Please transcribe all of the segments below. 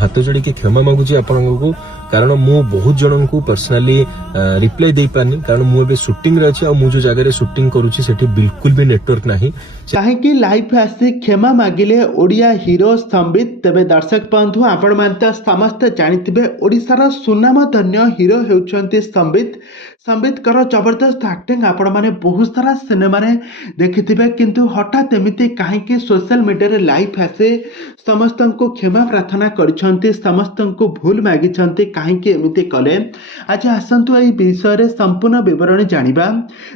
हाथ जोड़ी के क्षमा मागुची आपको कारण मु बहुत जन को पर्सनाली रिप्लाई दे पारनी कारण मुझे शूटिंग रे अछि आ मु जो जगह रे शूटिंग करूची सेठी बिल्कुल भी नेटवर्क नाही। कहीं लाइव आसी क्षमा मागिले ओडिया हीरो संबित तेबे दर्शक बंधु आपण मानते समस्त जानिथिबे ओडिशार सुनाम धन्य हीरो हेउचंती संबित। संबित कर जबरदस्त एक्टिंग आपण माने बहुत सारा सिनेमा रे देखिथिबे किंतु हठात एमिति कहीं सोशल मीडिया रे लाइव आसे समस्त को क्षमा प्रार्थना करिसंती समस्त को भूल मागिसंती कहीं एमिति कले। आज आसंतु एई विषय रे संपूर्ण विवरण जानिबा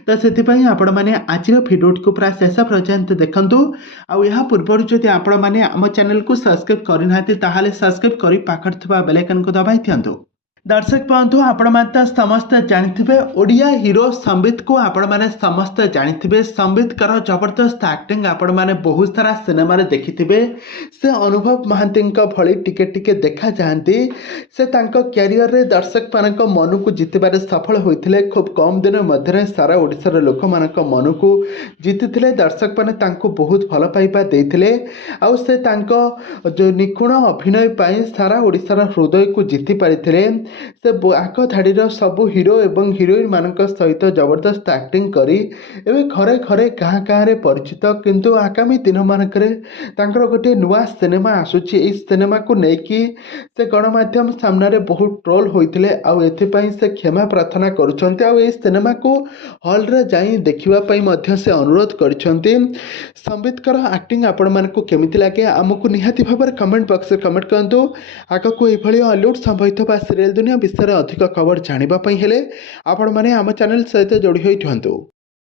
तो सेतिपई आपण माने आजिर भिडियो को पूरा शेष पर्यंत देखंतु। आ या पूर्व जदि आपण माने आम चैनल को सब्सक्राइब करिनाथि ताहाले सब्सक्राइब करी पाखर थिबा बेल आइकन को दबाई थियंतु। दर्शक बंधु आपण माने समस्त जानिथिबे ओडिया हीरो संबित को आपण माने समस्त जानिथिबे। संबित कर जबरदस्त एक्टिंग आपण माने बहुत सारा सिनेमा रे देखिथिबे। से अनुभव महांतीଙ୍କ भଳି टिके टिके देखा जाती से तांको कैरियर रे दर्शक मानक मन को जितबारे सफल होइथिले। खूब कम दिन मध्य सारा ओडिशार लोक मानक मन को जीतिथिले। दर्शक माने तांको बहुत भल पाइबा देइथिले आउ से तांको जो निपुण अभिनय पाई सारा ओडिशार हृदय को जीति पारिथिले। से आग धाड़ीर सबू हीरो एवं हिरोइन मानक सहित जबरदस्त एक्टिंग करी एवं घरे घरे गाँ गाँव में परिचित किंतु आगामी दिन मानकरे तांकर गोटे नुआ सिनेमा आसुची। ए सिनेमा को लेकिन से गणमाध्यम सामने बहुत ट्रोल होइथिले आउ एथिपाई से क्षमा प्रार्थना करुछन्ते आउ ए सिनेमा को हॉल रे जाई देखिबा पई मध्य से अनुरोध करिसन्ते। संबितकर एक्टिंग आपण मानकु केमिति लागे आमको निहाती भाबरे कमेंट बॉक्स रे कमेंट करंतु। आगको ए भली हॉलीवुड संबंधित बा सीरियल दुनिया विषय अधिक खबर जानिबा पई हेले आपण माने आम चैनल सहित जोड़ी होई ठहंतु।